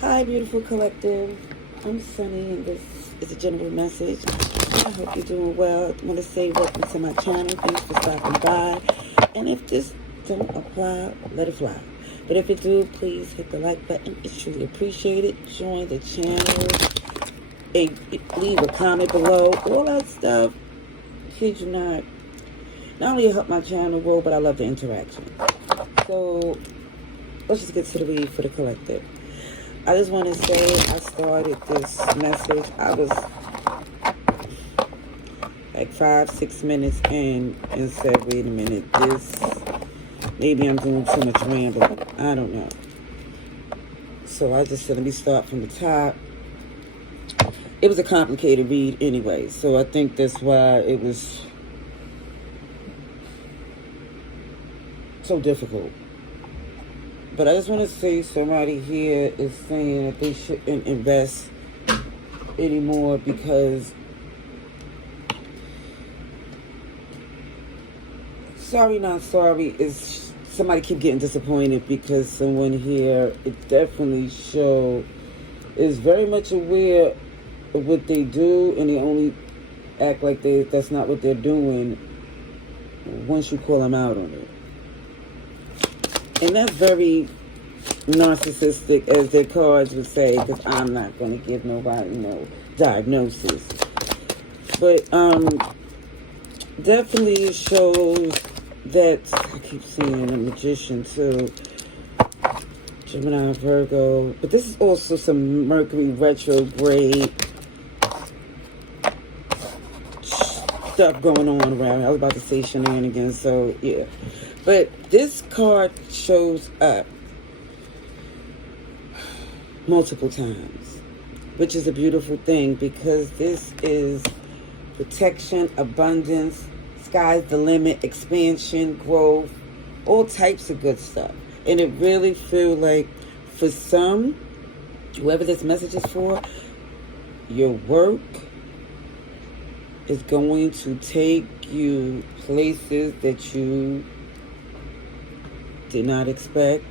Hi, beautiful collective. I'm Sunny, and this is a general message. I hope you're doing well. I want to say welcome to my channel. Thanks for stopping by. And if this don't apply, let it fly. But if it do, please hit the like button. It's truly appreciated. Join the channel. And leave a comment below. All that stuff. Kid you not. Not only help my channel grow, but I love the interaction. So let's just get to the read for the collective. I just want to say I started this message. I was like 5-6 minutes in and said, wait a minute, maybe I'm doing too much rambling. I don't know. So I just said, let me start from the top. It was a complicated read anyway, so I think that's why it was so difficult. But I just want to say somebody here is saying that they shouldn't invest anymore because sorry, not sorry, is somebody keep getting disappointed because someone here, it definitely is very much aware of what they do, and they only act like that's not what they're doing once you call them out on it. And that's very narcissistic, as their cards would say, because I'm not going to give nobody no diagnosis. But definitely it shows that, I keep seeing a magician too, Gemini, Virgo, but this is also some Mercury retrograde stuff going on around. I was about to say shenanigans, so yeah. But this card shows up multiple times, which is a beautiful thing because this is protection, abundance, sky's the limit, expansion, growth, all types of good stuff. And it really feels like for some, whoever this message is for, your work is going to take you places that you did not expect.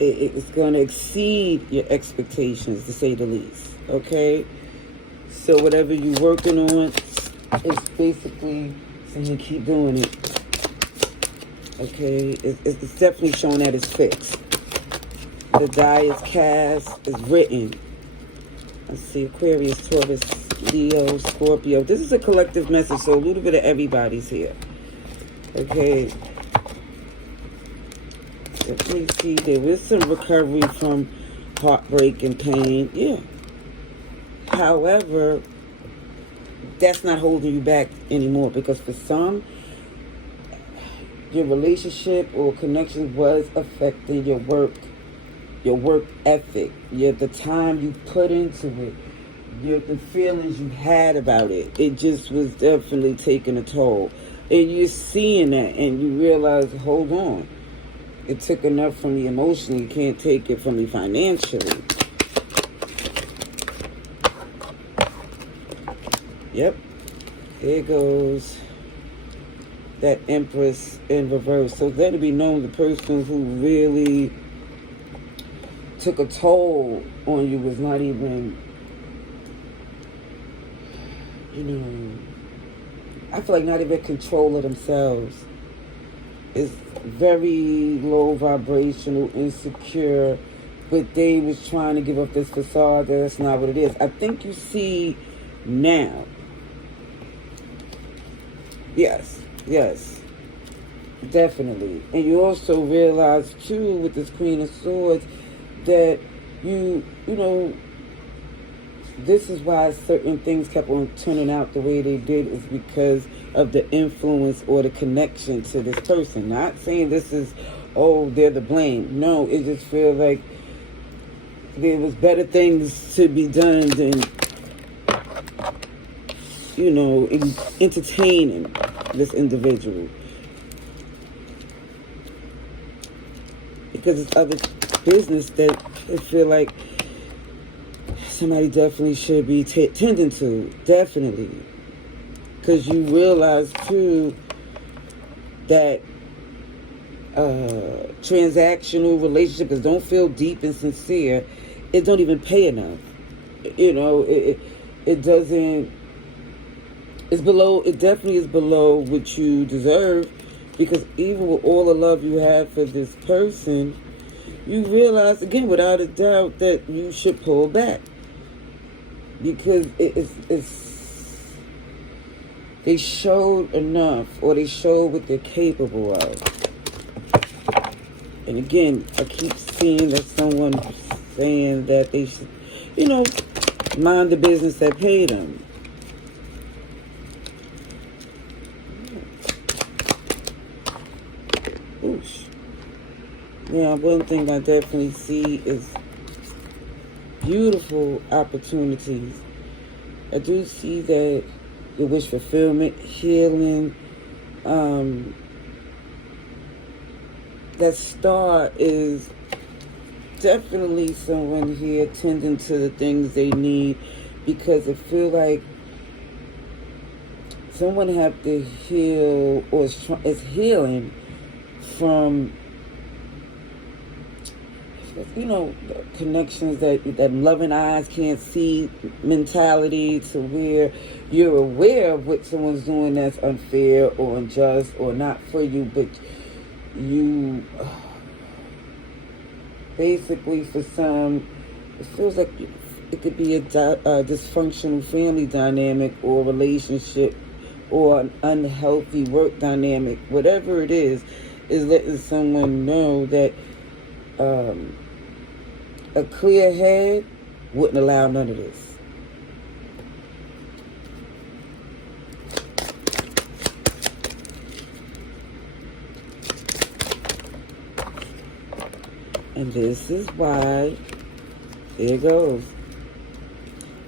It's going to exceed your expectations, to say the least. Okay? So whatever you're working on is basically saying keep doing it. Okay? It's definitely showing that it's fixed. The die is cast, is written. Let's see, Aquarius, Taurus, Leo, Scorpio. This is a collective message, so a little bit of everybody's here. Okay? Definitely see there was some recovery from heartbreak and pain. Yeah. However, that's not holding you back anymore because for some, your relationship or connection was affecting your work ethic, the time you put into it, the feelings you had about it. It just was definitely taking a toll. And you're seeing that and you realize, hold on. It took enough from me emotionally. You can't take it from me financially. Yep. There goes that Empress in reverse. So let it be known the person who really took a toll on you was not even, I feel like not even control of themselves. It's very low vibrational, insecure, but they was trying to give up this facade. That's not what it is. I think you see now. Yes, definitely. And you also realize too with this Queen of Swords that you know, this is why certain things kept on turning out the way they did is because of the influence or the connection to this person. Not saying this is, they're the blame. No, it just feels like there was better things to be done than, entertaining this individual. Because it's other business that I feel like somebody definitely should be tending to. Definitely. Because you realize, too, that transactional relationship that don't feel deep and sincere, it don't even pay enough. It doesn't. It's below. It definitely is below what you deserve, because even with all the love you have for this person, you realize again, without a doubt, that you should pull back, because it's they showed enough, or they showed what they're capable of. And again, I keep seeing that someone saying that they should, mind the business that paid them. Oosh. Yeah, one thing I definitely see is beautiful opportunities. I do see that the wish fulfillment, healing, that star is definitely someone here tending to the things they need, because I feel like someone have to heal, or is healing from, connections that loving eyes can't see mentality, to where you're aware of what someone's doing that's unfair or unjust or not for you, but you basically, for some, it feels like it could be a dysfunctional family dynamic or relationship, or an unhealthy work dynamic. Whatever it is letting someone know that a clear head wouldn't allow none of this. And this is why, there it goes.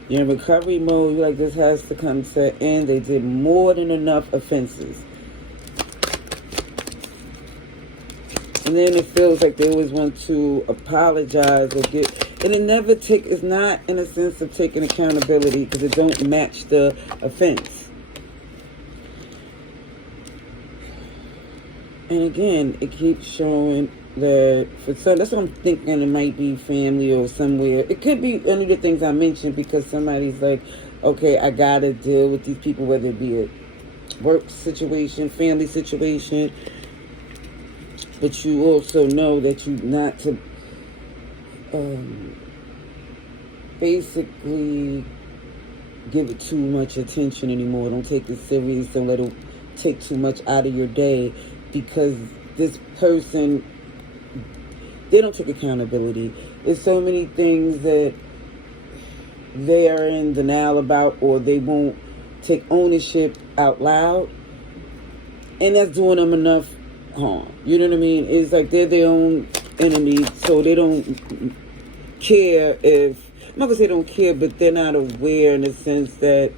You're in recovery mode. You're like, this has to come to an end. They did more than enough offenses. And then it feels like they always want to apologize or and it never it's not in a sense of taking accountability, because it don't match the offense. And again, it keeps showing that for some, that's what I'm thinking, it might be family or somewhere. It could be any of the things I mentioned, because somebody's like, okay, I gotta deal with these people, whether it be a work situation, family situation, but you also know that you not to basically give it too much attention anymore. Don't take it serious. Don't let it take too much out of your day, because this person, they don't take accountability. There's so many things that they are in denial about, or they won't take ownership out loud, and that's doing them enough harm. You know what I mean? It's like they're their own enemy, so they don't care if, I'm not gonna say they don't care, but they're not aware in the sense that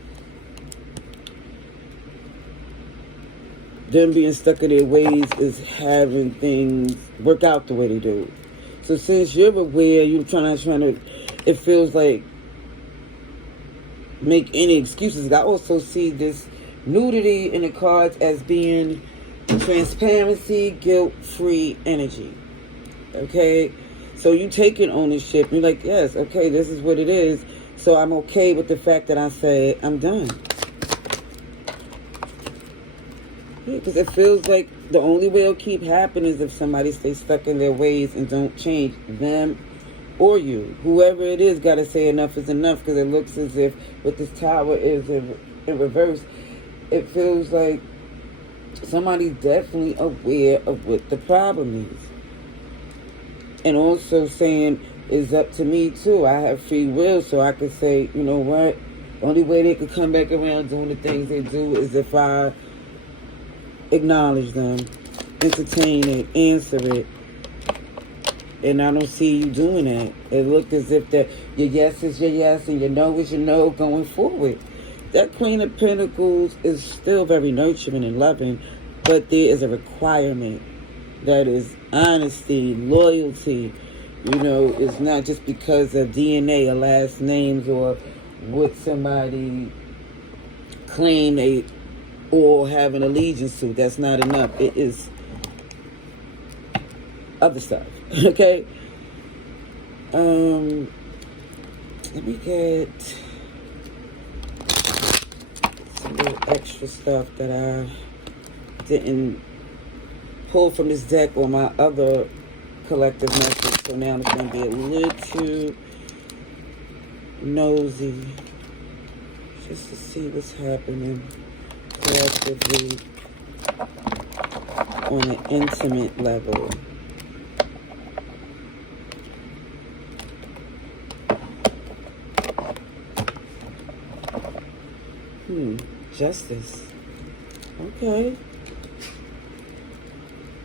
them being stuck in their ways is having things work out the way they do. So since you're aware, you're trying to, it feels like, make any excuses. I also see this nudity in the cards as being transparency, guilt-free energy. Okay? So you taking ownership. You're like, yes, okay, this is what it is. So I'm okay with the fact that I say I'm done. Because it feels like the only way it'll keep happening is if somebody stays stuck in their ways and don't change. Them or you. Whoever it is got to say enough is enough, because it looks as if what this tower is in reverse, it feels like somebody's definitely aware of what the problem is. And also saying, it's up to me too. I have free will, so I could say, you know what? The only way they could come back around doing the things they do is if I acknowledge them, entertain it, answer it. And I don't see you doing that. It looked as if that your yes is your yes and your no is your no going forward. That Queen of Pentacles is still very nurturing and loving, but there is a requirement that is honesty, loyalty. You know, it's not just because of DNA or last names or what somebody claim they or have an allegiance to. That's not enough. It is other stuff. Okay. Let me get some little extra stuff that I didn't pull from this deck or my other collective message. So now I'm going to be a little nosy just to see what's happening collectively on an intimate level. Justice. Okay.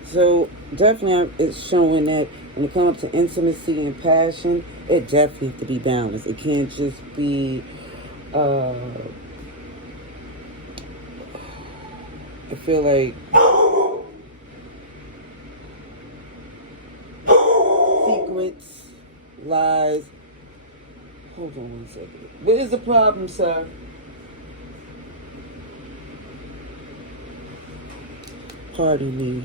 So definitely it's showing that when it comes to intimacy and passion, it definitely has to be balanced. It can't just be I feel like secrets, lies. Hold on one second. What is the problem, sir? Pardon me.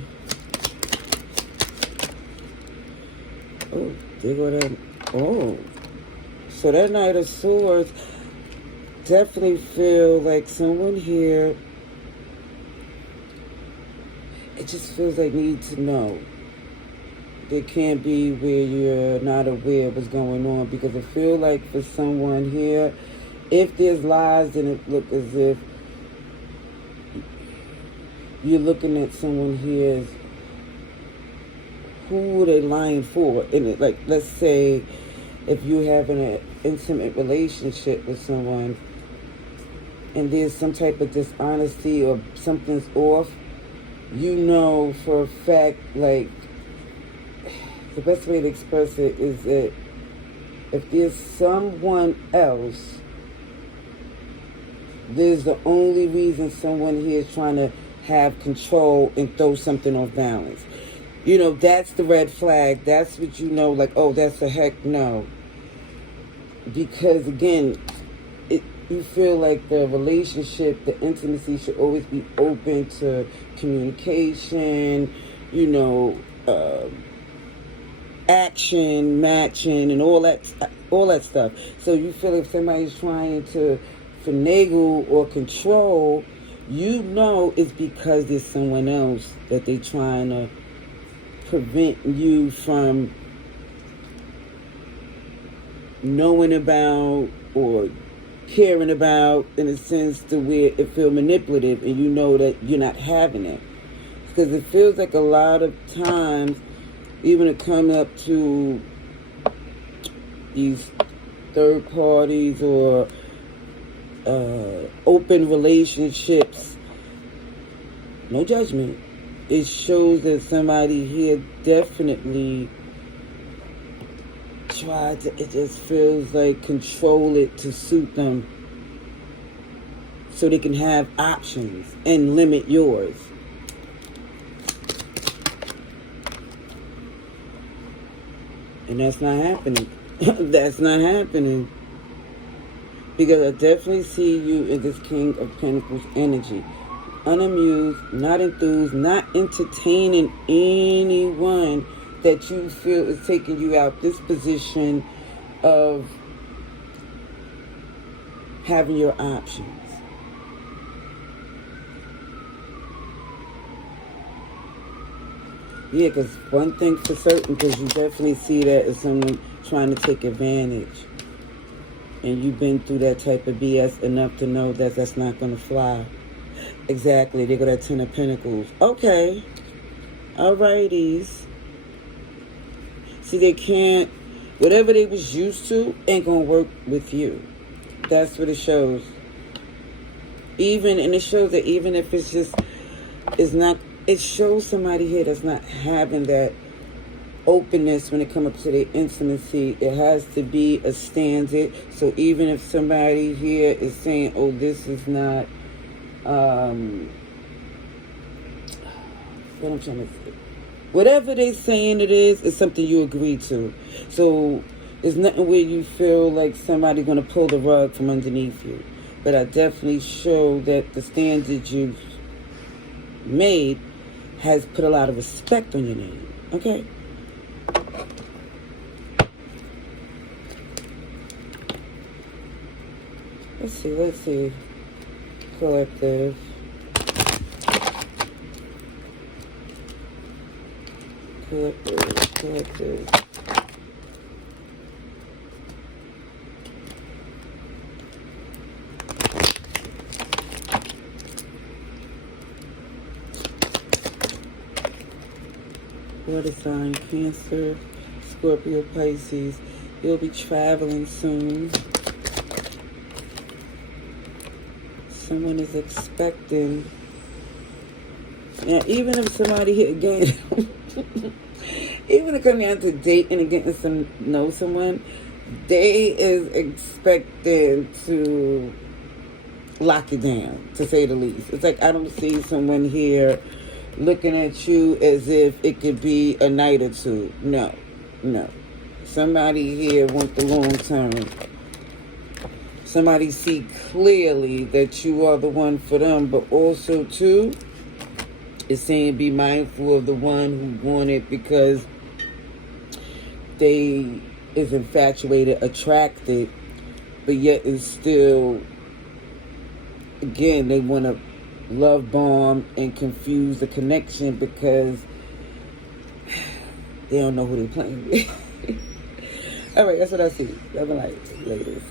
Oh, there go that. Oh. So that Knight of Swords definitely feel like someone here, it just feels like need to know. There can't be where you're not aware of what's going on, because it feels like for someone here, if there's lies, then it looks as if you're looking at someone here as who are they lying for? And it, like, let's say if you're having an intimate relationship with someone and there's some type of dishonesty or something's off, you know for a fact, like, the best way to express it is that if there's someone else, there's the only reason someone here is trying to have control and throw something off balance. You know, that's the red flag. That's what you know, like, oh, that's a heck no. Because, again, you feel like the relationship, the intimacy should always be open to communication, you know, action, matching, and all that stuff. So you feel if somebody's trying to finagle or control, you know it's because there's someone else that they're trying to prevent you from knowing about or caring about, in a sense to where it feels manipulative, and you know that you're not having it. Because it feels like a lot of times, even it comes up to these third parties or open relationships, no judgment, it shows that somebody here definitely tried to, it just feels like, control it to suit them so they can have options and limit yours. And that's not happening. That's not happening. Because I definitely see you in this King of Pentacles energy. Unamused, not enthused, not entertaining anyone that you feel is taking you out this position of having your options. Yeah, because one thing for certain, because you definitely see that as someone trying to take advantage. And you've been through that type of BS enough to know that that's not going to fly. Exactly. They got that Ten of Pentacles. Okay. Alrighties. See, they can't, whatever they was used to ain't going to work with you. That's what it shows. And it shows that even if it's just, it's not, it shows somebody here that's not having that openness when it comes up to their intimacy. It has to be a standard. So even if somebody here is saying, oh, this is not, what I'm trying to say, whatever they're saying it is something you agree to. So there's nothing where you feel like somebody's going to pull the rug from underneath you. But I definitely show that the standard you've made has put a lot of respect on your name. Okay? Let's see. Collective. Collective. Water sign, Cancer, Scorpio, Pisces. You'll be traveling soon. Someone is expecting. Now, even if somebody hit again, even if it comes down to dating and getting to know someone, they is expecting to lock it down, to say the least. It's like I don't see someone here looking at you as if it could be a night or two. No. Somebody here wants the long term. Somebody see clearly that you are the one for them, but also too, it's saying be mindful of the one who wanted because they is infatuated, attracted, but yet is still, again, they want to love bomb and confuse the connection because they don't know who they're playing with. All right, that's what I see. Love and light, ladies.